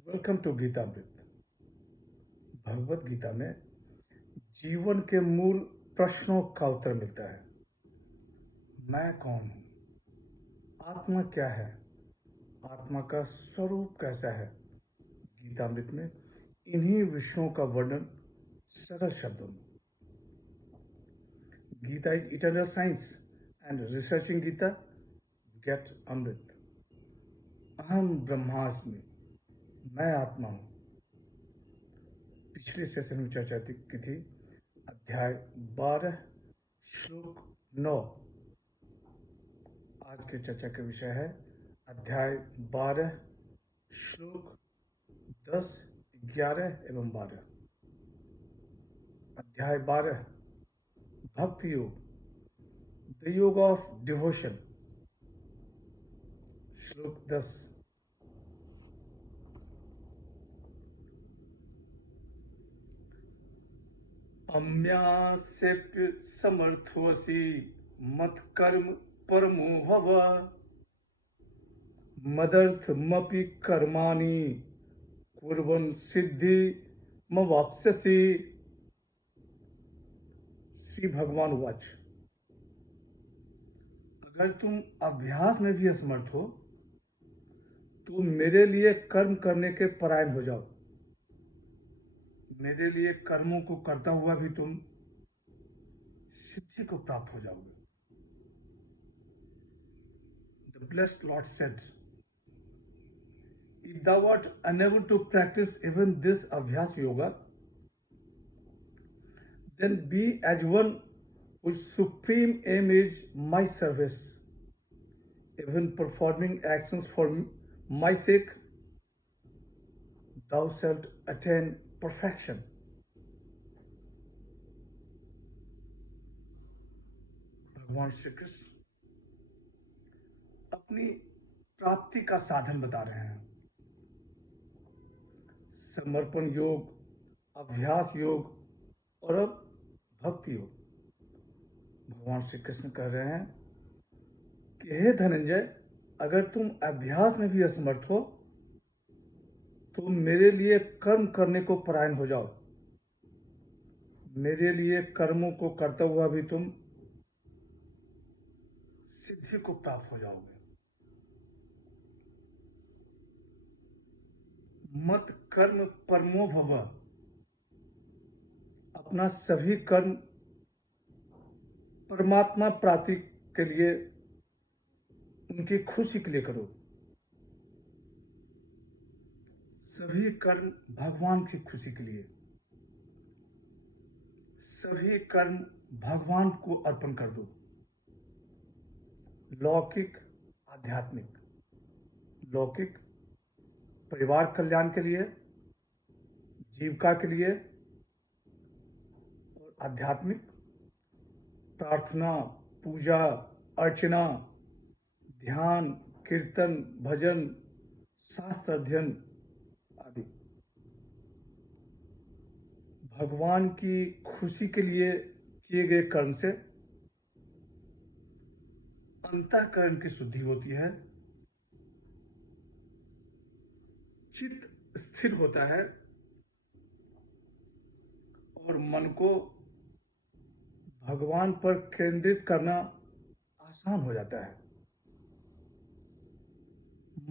Welcome to Gitamrit. Bhagavad Gita में जीवन के मूल प्रश्नों का उत्तर मिलता है। मैं कौन हूँ? आत्मा क्या है? आत्मा का स्वरूप कैसा है? गीतामृत में इन्हीं विषयों का वर्णन सरल शब्दों में। Gita is eternal science and researching Gita गेट अमृत। अहम ब्रह्मास्मि, मैं आत्मा हूँ। पिछले सेशन में चर्चा की थी अध्याय 12 श्लोक 9। आज की चर्चा का विषय है अध्याय 12 श्लोक 10, 11 एवं 12। अध्याय 12 भक्ति योग, द योग ऑफ डिवोशन। श्लोक 10 अम्यासेप्य समर्थोसि मत कर्म परमो भव मदर्थमपि कर्माणि कुर्वन् सिद्धि मवाप्स्यसि। श्री भगवान वाच। अगर तुम अभ्यास में भी असमर्थ हो तो मेरे लिए कर्म करने के परायण हो जाओ। मेरे लिए कर्मों को करता हुआ भी तुम सिद्धि को प्राप्त हो जाओगे। The blessed Lord said, if thou art unable to practice even this Abhyas Yoga, then be as one whose supreme aim is my service. Even performing actions for my sake, thou shalt attain perfection. भगवान श्री कृष्ण अपनी प्राप्ति का साधन बता रहे हैं। समर्पण योग, अभ्यास योग और अब भक्ति योग। भगवान श्री कृष्ण कह रहे हैं कि हे धनंजय, अगर तुम अभ्यास में भी असमर्थ हो तो मेरे लिए कर्म करने को परायण हो जाओ। मेरे लिए कर्मों को करता हुआ भी तुम सिद्धि को प्राप्त हो जाओगे। मत कर्म परमो भव, अपना सभी कर्म परमात्मा प्राप्ति के लिए, उनकी खुशी के लिए करो। सभी कर्म भगवान की खुशी के लिए, सभी कर्म भगवान को अर्पण कर दो। लौकिक आध्यात्मिक। लौकिक परिवार कल्याण के लिए, जीविका के लिए, और आध्यात्मिक प्रार्थना, पूजा, अर्चना, ध्यान, कीर्तन, भजन, शास्त्र अध्ययन आदि। भगवान की खुशी के लिए किए गए कर्म से अंतःकरण की शुद्धि होती है, चित्त स्थिर होता है और मन को भगवान पर केंद्रित करना आसान हो जाता है।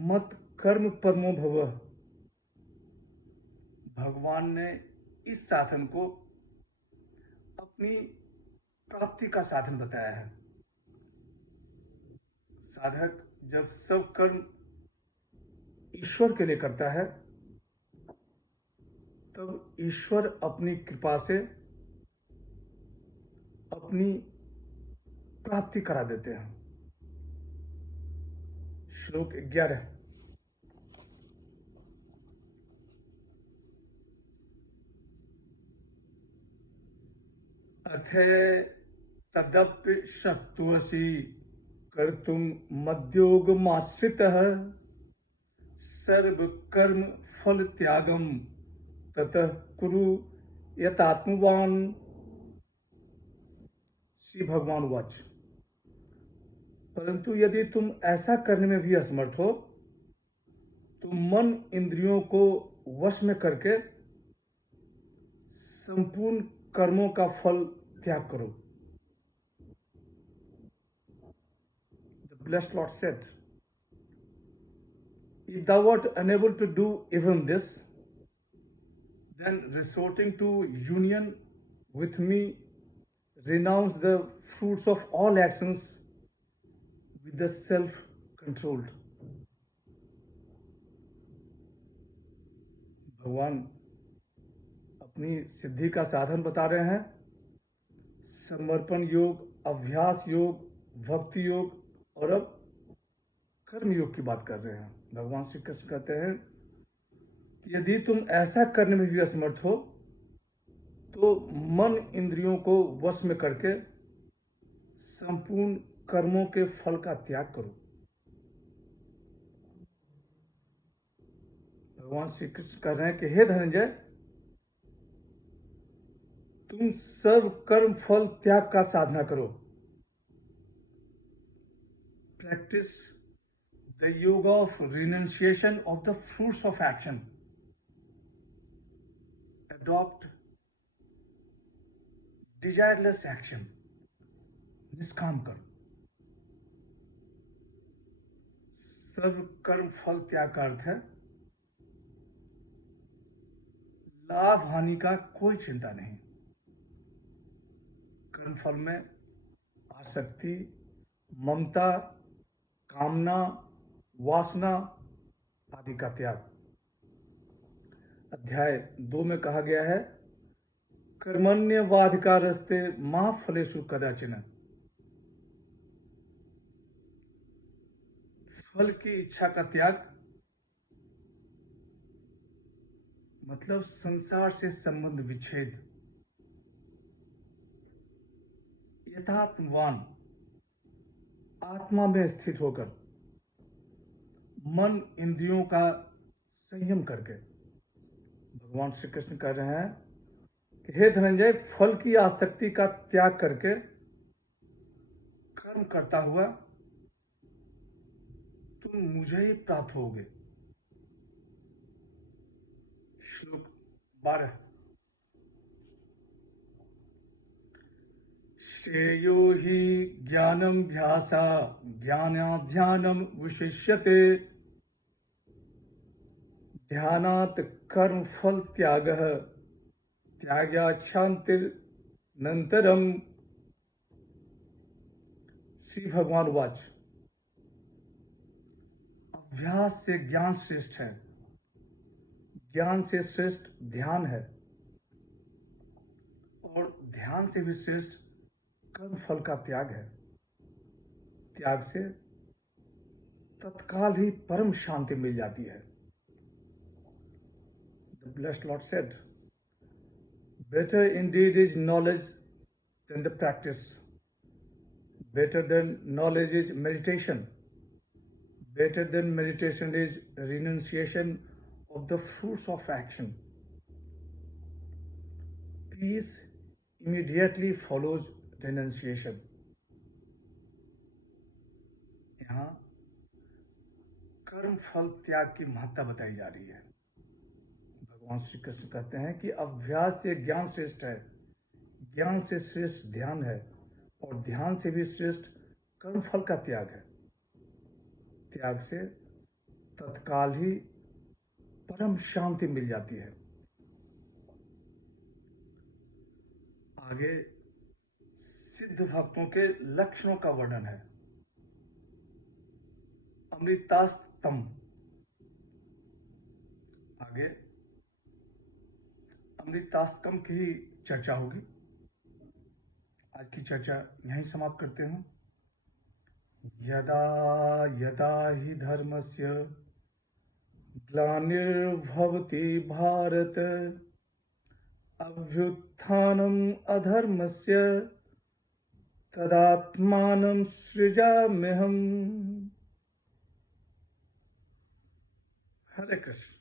मत कर्म परमो भव, भगवान ने इस साधन को अपनी प्राप्ति का साधन बताया है। साधक जब सब कर्म ईश्वर के लिए करता है तब ईश्वर अपनी कृपा से अपनी प्राप्ति करा देते हैं। श्लोक 11 अथे तदप्य शक्तोऽसि कर्तुं मद्योगमाश्रितः सर्वकर्म फल त्यागम ततः कुरु यतात्मवान। श्री भगवान वाच। परंतु यदि तुम ऐसा करने में भी असमर्थ हो तो तो मन इंद्रियों को वश में करके संपूर्ण कर्मों का फल त्याग करो। The blessed Lord said, if thou art unable to do even this, then resorting to union with me, renounce the fruits of all actions with the self-controlled. भगवान अपनी सिद्धि का साधन बता रहे हैं। समर्पण योग, अभ्यास योग, भक्ति योग और अब कर्म योग की बात कर रहे हैं। भगवान श्री कृष्ण कहते हैं कि यदि तुम ऐसा करने में भी असमर्थ हो तो मन इंद्रियों को वश में करके संपूर्ण कर्मों के फल का त्याग करो। भगवान श्री कृष्ण कह रहे हैं कि हे धनंजय, तुम सर्व कर्म फल त्याग का साधना करो। Practice the yoga of renunciation of the fruits of action. Adopt desireless action. निष्काम कर्म। सर्व कर्म फल त्याग का अर्थ है लाभ हानि का कोई चिंता नहीं। कर्म फल में आसक्ति, ममता, कामना, वासना आदि का त्याग। अध्याय 2 में कहा गया है, कर्मण्यवाधिकारस्ते मा फलेषु कदाचन। फल की इच्छा का त्याग मतलब संसार से संबंध विच्छेद। यथात्मवान आत्मा में स्थित होकर मन इंद्रियों का संयम करके भगवान श्री कृष्ण कह रहे हैं कि हे धनंजय, फल की आसक्ति का त्याग करके कर्म करता हुआ तुम मुझे ही प्राप्त होगे। श्लोक 12। श्रेयो हि ज्ञानमभ्यासा ज्ञानाध्यानम विशिष्यते ध्यानात् कर्म फल त्यागः त्यागाच्छान्तिरनन्तरम्। श्री भगवान वाच, अभ्यास से ज्ञान श्रेष्ठ है, ज्ञान से श्रेष्ठ ध्यान है और ध्यान से भी श्रेष्ठ कर्म फल का त्याग है। त्याग से तत्काल ही परम शांति मिल जाती है। The blessed Lord said, better indeed is knowledge than the practice. Better than knowledge is meditation. Better than meditation is renunciation of the fruits of action. Peace immediately follows renunciation. यहाँ कर्म फल त्याग की महत्ता बताई जा रही है। भगवान श्री कृष्ण कहते हैं कि अभ्यास से ज्ञान श्रेष्ठ है, ज्ञान से श्रेष्ठ ध्यान है और ध्यान से भी श्रेष्ठ कर्म फल का त्याग है। त्याग से तत्काल ही परम शांति मिल जाती है। आगे सिद्ध भक्तों के लक्षणों का वर्णन है। अमृतास्तम। आगे अमृतास्तम की ही चर्चा होगी। आज की चर्चा यहीं समाप्त करते हैं। यदा यदा हि धर्मस्य ग्लानिर्भवति भारत अभ्युत्थानम् अधर्मस्य तदात्मानं सृजाम्यहम्। हरे कृष्ण।